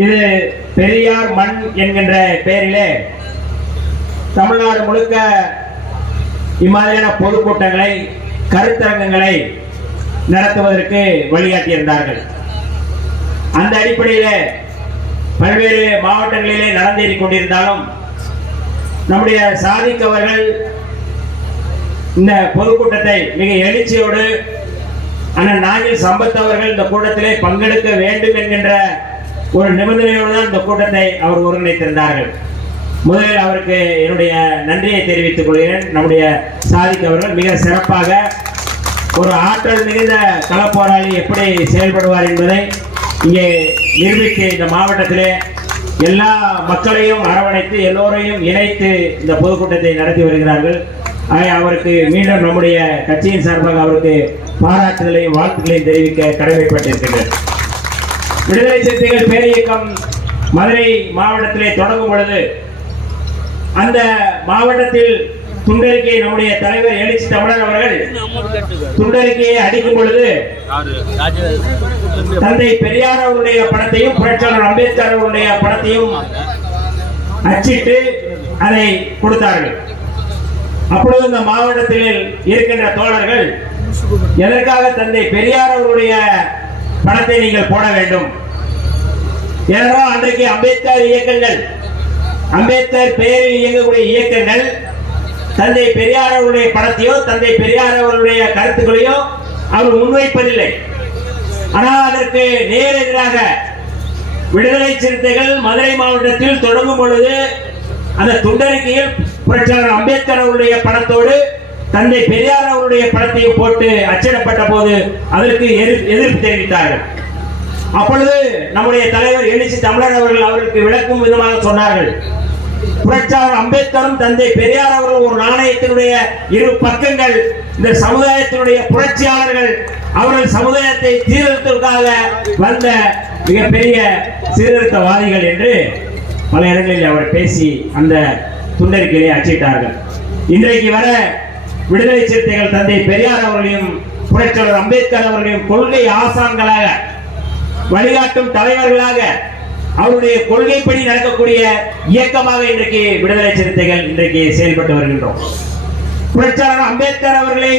இது பெரியார் மண் என்கின்ற பெயரிலே தமிழ்நாடு முழுக்க இம்மாதிரியான பொதுக்கூட்டங்களை கருத்தரங்கங்களை நடத்துவதற்கு வழிகாட்டியிருந்தார்கள். அந்த அடிப்படையில் பல்வேறு மாவட்டங்களிலே நடந்தேறிக் கொண்டிருந்தாலும் நம்முடைய சாதிக் அவர்கள் இந்த பொதுக்கூட்டத்தை மிக எழுச்சியோடு அண்ணன் நாகில் சம்பத் அவர்கள் இந்த கூட்டத்திலே பங்கெடுக்க வேண்டும் என்கின்ற ஒரு நிபந்தனையோடு தான் இந்த கூட்டத்தை அவர் ஒருங்கிணைத்திருந்தார்கள். முதலில் அவருக்கு என்னுடைய நன்றியை தெரிவித்துக் கொள்கிறேன். நம்முடைய சாதிக் அவர்கள் மிக சிறப்பாக ஒரு ஆற்றல் மிகுந்த களப்போராளி எப்படி செயல்படுவார் என்பதை இங்கே நிரூபித்து இந்த மாவட்டத்திலே எல்லா மக்களையும் அரவணைத்து எல்லோரையும் இணைத்து இந்த பொதுக்கூட்டத்தை நடத்தி வருகிறார்கள். அவருக்கு மீண்டும் நம்முடைய கட்சியின் சார்பாக அவருக்கு பாராட்டுதலையும் வாழ்த்துக்களையும் தெரிவிக்க கடமைப்பட்டிருக்கிறது. விடுதலை சிறுத்தைகள் பேரியக்கம் மதுரை மாவட்டத்திலே தொடங்கும் பொழுது அந்த மாவட்டத்தில் துண்டறிக்கையை நம்முடைய தலைவர் எழுச்சி தமிழர் அவர்கள் துண்டறிக்கையை அடிக்கும் பொழுது தந்தை பெரியார் அவருடைய படத்தையும் புரட்சியாளர் அம்பேத்கர் அவருடைய படத்தையும் அச்சிட்டு அதை கொடுத்தார்கள். அப்பொழுது இந்த மாவட்டத்தில் இருக்கின்ற தோழர்கள் எதற்காக தந்தை பெரியார் அவருடைய படத்தை நீங்கள் போட வேண்டும்? ஏனென்றால் அன்றைக்கு அம்பேத்கர் இயக்கங்கள், அம்பேத்கர் பெயரில் இயங்கக்கூடிய இயக்கங்கள் தந்தை பெரியார் அவருடைய படத்தையோ தந்தை பெரியார் அவருடைய கருத்துக்களையோ அவர் முன்வைப்பதில்லை. ஆனால் அதற்கு நேர் எதிராக விடுதலை சிறுத்தைகள் மதுரை மாவட்டத்தில் தொடங்கும் பொழுது அந்த துண்டறிக்கையில் புரட்சியாளர் அம்பேத்கர் அவருடைய படத்தோடு தந்தை பெரியார் அவருடைய படத்தையும் போட்டு அச்சிடப்பட்ட போது அதற்கு எதிர்ப்பு தெரிவித்தார்கள். அப்பொழுது நம்முடைய தலைவர் எழுச்சி தமிழர் அவர்கள் அவர்களுக்கு விளக்கும் விதமாக சொன்னார்கள், புரட்சியாளர் அம்பேத்கரும் தந்தை பெரியார் அவர்கள் ஒரு நாணயத்தினுடைய இரு பக்கங்கள். இந்த சமுதாயத்தினுடைய புரட்சியாளர்கள் அவர்கள் சமுதாயத்தை சீர்திருத்தத்திற்காக வந்த மிகப்பெரிய சீர்திருத்தவாதிகள் என்று பல இடங்களில் அவர் பேசி அந்த துண்டறிக்கையை அச்சிட்டார்கள். இன்றைக்கு வர விடுதலை சிறுத்தைகள் தந்தை பெரியார் அவர்களையும் புரட்சியாளர் அம்பேத்கர் அவர்களையும் கொள்கை ஆசான்களாக, வழிகாட்டும் தலைவர்களாக, அவருடைய கொள்கைப்படி நடக்கக்கூடிய இயக்கமாக இன்றைக்கு விடுதலை சிறுத்தைகள் இன்றைக்கு செயல்பட்டு வருகின்றோம். புரட்சியாளர் அம்பேத்கர் அவர்களை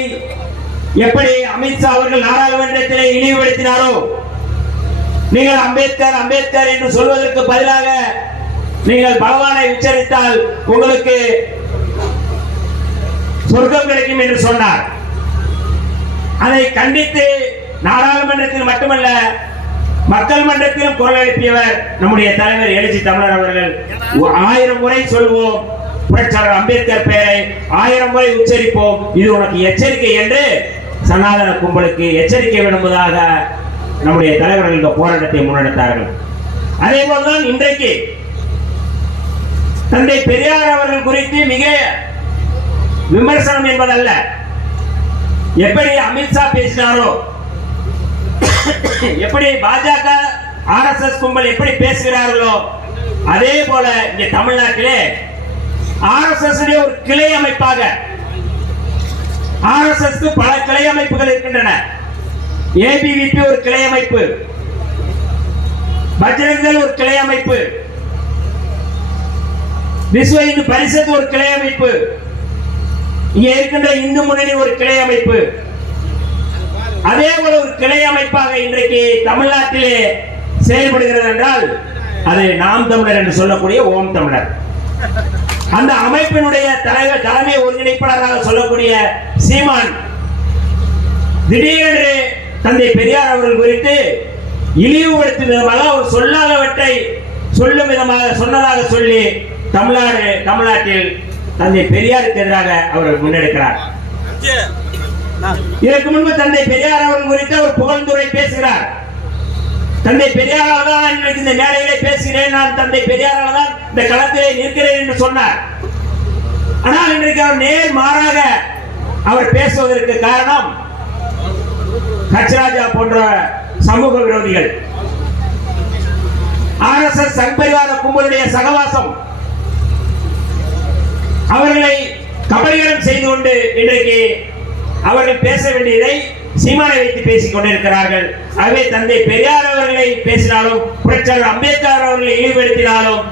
எப்படி அமித்ஷா அவர்கள் நாடாளுமன்றத்திலே இழிவுபடுத்தினாரோ, நீங்கள் அம்பேத்கர் அம்பேத்கர் என்று சொல்வதற்கு பதிலாக நீங்கள் பகவானை உச்சரித்தால் உங்களுக்கு சொர்க்கம் கிடைக்கும் என்று சொன்னார். அதை கண்டித்து நாடாளுமன்றத்தில் மட்டுமல்ல மக்கள் மன்றத்திலும் குரல் எழுப்பியவர் நம்முடைய தலைவர் எழுச்சி தமிழர் அவர்கள். 1000 முறை சொல்வோம் புரட்சியாளர் அம்பேத்கர் பெயரை, 1000 முறை உச்சரிப்போம், இது உனக்கு எச்சரிக்கை என்று சனாதன கும்பலுக்கு எச்சரிக்கை விடுவதாக நம்முடைய தலைவர்கள் இந்த போராட்டத்தை முன்னெடுத்தார்கள். அதே போல்தான் இன்றைக்கு தந்தை பெரியார் அவர்கள் குறித்து மிக விமர்சனம் என்பதல்ல, எப்படி அமித்ஷா பேசினாரோ, எப்படி பாஜக RSS கும்பல் எப்படி பேசுகிறார்களோ அதே போல இங்கே தமிழ்நாட்டிலே RSS ஒரு கிளை அமைப்பாக, RSS பல கிளை அமைப்புகள் இருக்கின்றன. ABVP ஒரு கிளை அமைப்பு, பஜ்ரங் ஒரு கிளை அமைப்பு, விஸ்வ இந்து பரிஷத் ஒரு கிளை அமைப்பு, இங்கே இருக்கின்ற இந்து முன்னணி ஒரு கிளை அமைப்பு. அதே போல ஒரு கிளை அமைப்பாக இன்றைக்கு தமிழ்நாட்டிலே செயல்படுகிறது என்றால் அது நாம் தமிழர் என்று சொல்லக்கூடிய ஓம் தமிழர். அந்த அமைப்பினுடைய தலைவர், தலைமை ஒருங்கிணைப்பாளராக சொல்லக்கூடிய சீமான் திடீரென்று தந்தை பெரியார் அவர்கள் குறித்து இழிவுபடுத்தும் விதமாக ஒரு சொல்லாதவற்றை சொல்லும் விதமாக சொன்னதாக சொல்லி தமிழ்நாட்டில் தந்தை பெரியாருக்கு எதிராக அவர் முன்னெடுக்கிறார். இதற்கு முன்பு தந்தை பெரியார் அவர்கள் குறித்து அவர் புகழ்ந்துரை பேசுகிறார். தந்தை பெரியாரால் தான் இன்றைக்கு இந்த மேடையிலே பேசுகிறேன், நான் தந்தை பெரியாரால் தான் இந்த களத்திலே நிற்கிறேன் என்று சொன்னார். ஆனால் இன்றைக்கு அவர் நேர் மாறாக அவர் பேசுவதற்கு காரணம் கச்சராஜா போன்ற சமூக விரோதிகள், RSS சங்பரிவார கும்பலுடைய சகவாசம், அவர்களை கபலீகரம் செய்து கொண்டு இன்றைக்கு அவர்கள் பேச வேண்டியதை சீமானை வைத்து பேசிக் கொண்டிருக்கிறார்கள். ஆகவே தந்தை பெரியார் அவர்களை பேசினாலும், புரட்சியாளர் அம்பேத்கர் அவர்களை இழிவுபடுத்தினாலும்,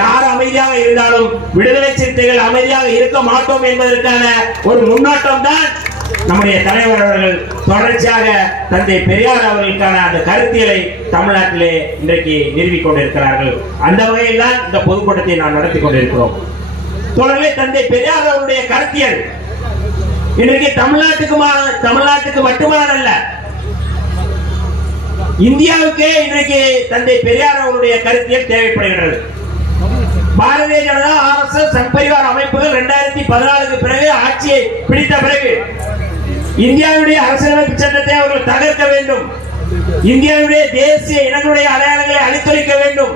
யார் அமைதியாக இருந்தாலும் விடுதலை சிறுத்தைகள் அமைதியாக இருக்க மாட்டோம் என்பதற்கான ஒரு முன்னோட்டம் தான் நம்முடைய தலைவர் அவர்கள் தொடர்ச்சியாக தந்தை பெரியார் அவர்களுக்கான அந்த கருத்தியலை தமிழ்நாட்டிலே இன்றைக்கு நிறுவிக் கொண்டிருக்கிறார்கள். அந்த வகையில் தான் இந்த பொதுக்கூட்டத்தை நாம் நடத்தி கொண்டிருக்கிறோம். தொடர்ந்து தந்தை பெரியார் அவருடைய கருத்தியல் இன்றைக்கு தமிழ்நாட்டுக்கு மட்டுமானதல்ல, இந்தியாவுக்கே இன்றைக்கு தந்தை பெரியார் அவருடைய கருத்தியல் தேவைப்படுகிறது. பாரதிய ஜனதா, RSS, சங்பரிவார் அமைப்புகள் 2014க்கு பிறகு ஆட்சியை பிடித்த பிறகு இந்தியாவுடைய அரசியலமைப்பு சட்டத்தை அவர்கள் தகர்க்க வேண்டும், இந்தியாவுடைய தேசிய இனங்களுடைய அடையாளங்களை அழித்தொழிக்க வேண்டும்,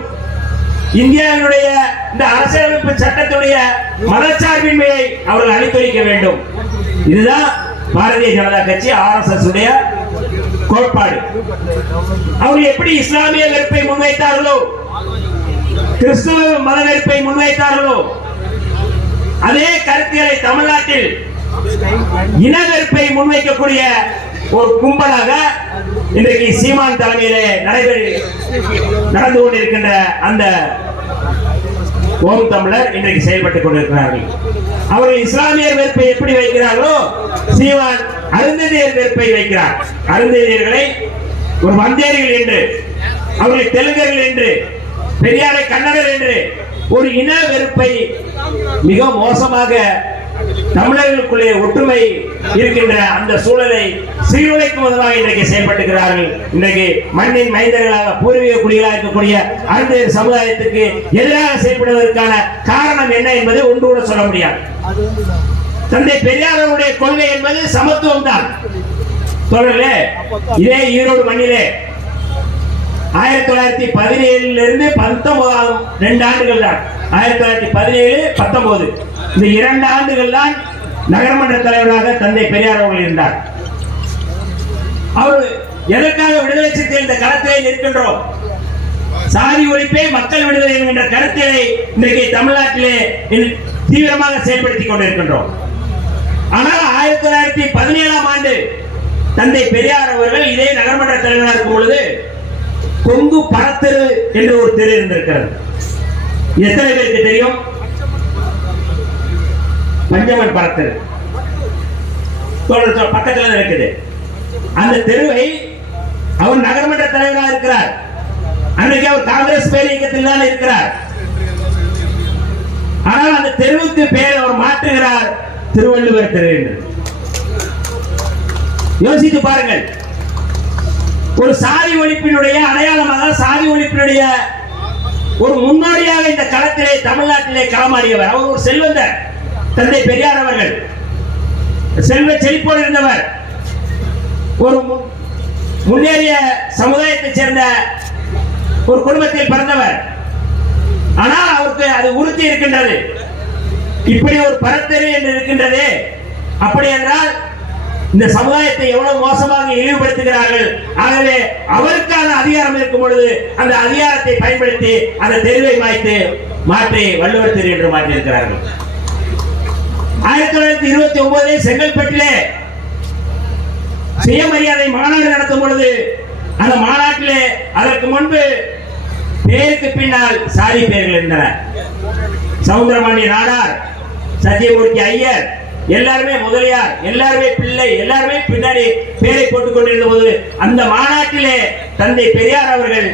இந்தியாவுடைய இந்த அரசியலமைப்பு சட்டத்துடைய மதச்சார்பின்மையை அவர்கள் அழித்தொழிக்க வேண்டும். இதுதான் பாரதிய ஜனதா கட்சி, RSS உடைய கோட்பாடு. அவர்கள் எப்படி இஸ்லாமிய வெறுப்பை முன்வைத்தார்களோ, கிறிஸ்தவ மத வெறுப்பை முன்வைத்தார்களோ, அதே கருத்தியலை தமிழ்நாட்டில் இன வெறுப்பை முன்வைக்கக்கூடிய ஒரு கும்பலாக இன்றைக்கு சீமான் தலைமையிலே நடந்து கொண்டிருக்கின்ற அந்த ஓம் தமிழர் இன்றைக்கு செயல்பட்டுக் கொண்டிருக்கிறார்கள். அவர்கள் இஸ்லாமியர் வெறுப்பை எப்படி வைக்கிறார்களோ, சீமான் அருந்ததியர் வெறுப்பை வைக்கிறார். அருந்ததியர்களை ஒரு வந்தேரிகள் என்று, அவர்களை தெலுங்கர்கள் என்று, பெரியாரை கன்னடர் என்று ஒரு இன வெறுப்பை மிக மோசமாக தமிழர்களுக்குள்ளே ஒற்றுமை இருக்கின்ற அந்த சூழலை சீர்குலைக்கும் விதமாக இன்றைக்கு செயல்பட்டுகிறார்கள். இன்றைக்கு மண்ணின் மைந்தர்களாக, பூர்வீக குடிகளாக இருக்கக்கூடிய அருந்ததியர் சமுதாயத்துக்கு எதிராக செயல்படுவதற்கான காரணம் என்ன என்பதை ஒன்று கூட சொல்ல முடியாது. தந்தை பெரியாருடைய கொள்கை என்பது சமத்துவம் தான். தொடர்களே, இதே ஈரோடு மண்ணிலே 1917 19 2 ஆண்டுகள் தான், 1917 19 இந்த 2 ஆண்டுகள் தான் நகர்மன்ற தலைவராக தந்தை பெரியார் அவர்கள் இருந்தார். அவர் எதற்காக விடுதலை சிறுத்தை இந்த களத்திலே இருக்கின்றோம்? சாதி ஒழிப்பே மக்கள் விடுதலை என்கின்ற கருத்தியலை இன்றைக்கு தமிழ்நாட்டிலே தீவிரமாக செயல்படுத்திக் கொண்டிருக்கின்றோம். ஆனால் 1917ஆம் ஆண்டு தந்தை பெரியார் அவர்கள் இதே நகர்மன்ற தலைவராக இருக்கும் பொழுது கொங்கு பரத்தெரு என்று ஒரு தெரு இருந்திருக்கிறது. எத்தனை பேருக்கு தெரியும்? பஞ்சமன் பரத்தெரு பக்கத்தில் இருக்குது. அந்த தெருவை அவர் நகர்மன்ற தலைவராக இருக்கிறார். அன்றைக்கு அவர் காங்கிரஸ் பேர் இயக்கத்தில் தான் இருக்கிறார். ஆனால் அந்த தெருவுக்கு பேர் அவர் மாற்றுகிறார் திருவள்ளுவர் தெரு என்று. யோசித்து பாருங்கள். ஒரு சாதி ஒழிப்பினுடைய அடையாளமாக, சாதி ஒழிப்பினுடைய ஒரு முன்னோடியாக இந்த களத்திலே தமிழ்நாட்டிலே களமாடியவர். அவர் ஒரு செல்வந்தர். தந்தை பெரியார் அவர்கள் செல்வ செழிப்போடு இருந்தவர். ஒரு முன்னேறிய சமுதாயத்தைச் சேர்ந்த ஒரு குடும்பத்தில் பிறந்தவர். ஆனால் அவருக்கு அது உறுதி இருக்கின்றது. இப்படி ஒரு பரத்தெரு என்று இருக்கின்றது. அப்படி என்றால் இந்த சமுதாயத்தை எவ்வளவு மோசமாக இழிவுபடுத்துகிறார்கள். ஆகவே அவருக்கான அதிகாரம் இருக்கும் பொழுது அந்த அதிகாரத்தை பயன்படுத்தி அந்த தெருவை மாற்றி வள்ளுவர் தெரு என்று மாற்றி இருக்கிறார்கள். 1929 செங்கல்பட்டிலே சுயமரியாதை மாநாடு நடத்தும் பொழுது அந்த மாநாட்டிலே அதற்கு முன்பு பேருக்கு பின்னால் சாதி பெயர்கள் இருந்தன. சவுந்தரபாண்டிய நாடார், சத்தியமூர்த்தி ஐயர், எல்லாருமே முதலியார், எல்லாருமே பிள்ளை, எல்லாருமே பின்னாடி பேரை போட்டுக் கொண்டிருந்த போது அந்த மாநாட்டிலே தந்தை பெரியார் அவர்கள்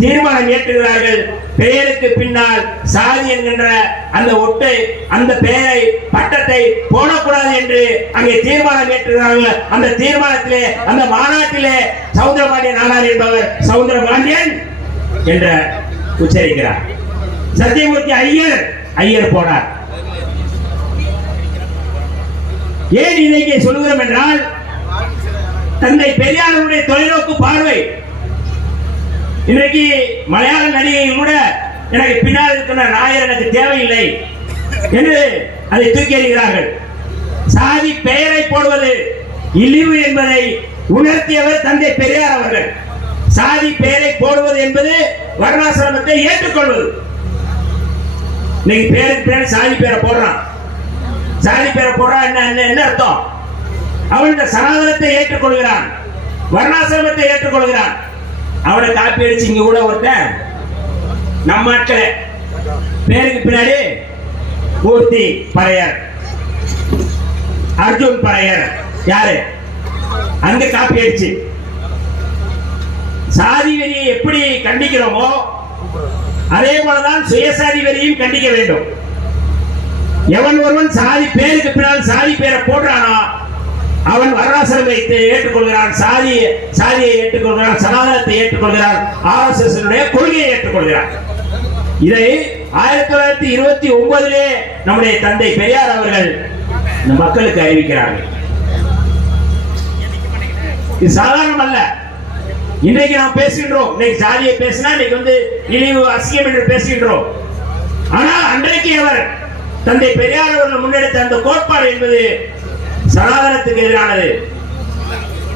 தீர்மானம் ஏற்றுகிறார்கள். பெயருக்கு பின்னால் சாதி என்கின்ற அந்த ஒட்டை, அந்த பெயரை, பட்டத்தை போடக்கூடாது என்று அங்கே தீர்மானம் ஏற்றுகிறார்கள். அந்த தீர்மானத்திலே, அந்த மாநாட்டிலே சவுந்தரபாண்டிய நாடார் என்பவர் சவுந்தரபாண்டியன் என்ற உச்சரிக்கிறார். சத்தியமூர்த்தி ஐயர் போனார். ஏன் இதை சொல்கிறோம் என்றால், தந்தை பெரியாருடைய தொலைநோக்கு பார்வை. இன்றைக்கு மலையாள நடிகைகள் கூட எனக்கு பின்னால் இருக்கிற நாயர் எனக்கு தேவையில்லை என்று அதை தூக்கி எறிகிறார்கள். சாதி பெயரை போடுவது இழிவு என்பதை உணர்த்தியவர் தந்தை பெரியார் அவர்கள். சாதி பெயரை போடுவது என்பது வர்ணாசிரமத்தை ஏற்றுக்கொள்வது. இன்னைக்கு பேருக்கு பின்னாடி சாதி பேரை போடுறான். சாதி பேரை போடுறா என்ன அர்த்தம்? அவன் இந்த சனாதனத்தை ஏற்றுக்கொள்கிறான், வர்ணாசிரமத்தை ஏற்றுக்கொள்கிறான். அவனை காப்பி அடிச்சு இங்க கூட ஒருத்தன் நம்ம ஆட்களே பேருக்கு பின்னாடி மூர்த்தி பறையர், அர்ஜுன் பறையர், யாரு அங்க காப்பி அடிச்சு சாதி வெறியை எப்படி கண்டிக்கிறோமோ அதே போலதான் சுயசாதி வெறியும் கண்டிக்க வேண்டும். எவன் ஒருவன் சாதி பேருக்கு பின்னால் சாதி பேரை போடுறானோ அவன் வர்ணாசிரமத்தை ஏற்றுக்கொள்கிறான், சாதியை ஏற்றுக்கொள்கிறான், சனாதனத்தை ஏற்றுக்கொள்கிறான், RSS கொள்கையை ஏற்றுக்கொள்கிறான். இதை 1929 நம்முடைய தந்தை பெரியார் அவர்கள் இந்த மக்களுக்கு அறிவிக்கிறார்கள். இது சாதாரணம் அல்ல. இன்றைக்கு நாம் பேசுகின்றோம், இன்னைக்கு சாதியை பேசினா இன்னைக்கு இழிவு அசிங்கம் என்று பேசுகின்றோம். ஆனால் அன்றைக்கு அவர் தந்தை பெரியார் அவர்கள் முன்னெடுத்த அந்த கோட்பாடு என்பது சனாதனத்துக்கு எதிரானது.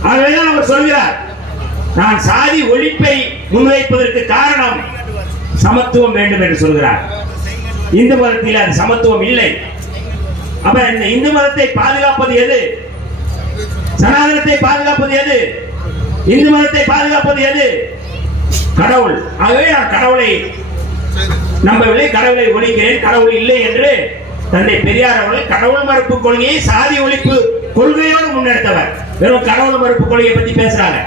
ஆகவேதான் அவர் சொல்கிறார், நான் சாதி ஒழிப்பை முன்வைப்பதற்கு காரணம் சமத்துவம் வேண்டும் என்று சொல்கிறார். இந்து மதத்தில் அது சமத்துவம் இல்லை. அப்ப இந்த இந்து மதத்தை பாதுகாப்பது எது? சனாதனத்தை பாதுகாப்பது எது? இந்து மதத்தை பாதுகாப்பது எது? கடவுள். ஆகவே நான் கடவுளை நம்பவில்லை, கடவுளை ஒழிக்கிறேன், கடவுள் இல்லை என்று தந்தை பெரியார் அவர்கள் கடவுள் மறுப்பு கொள்கையை சாதி ஒழிப்பு கொள்கையோடு முன்னெடுத்தவர். வெறும் கடவுள் மறுப்பு கொள்கையை பத்தி பேசுறாங்க.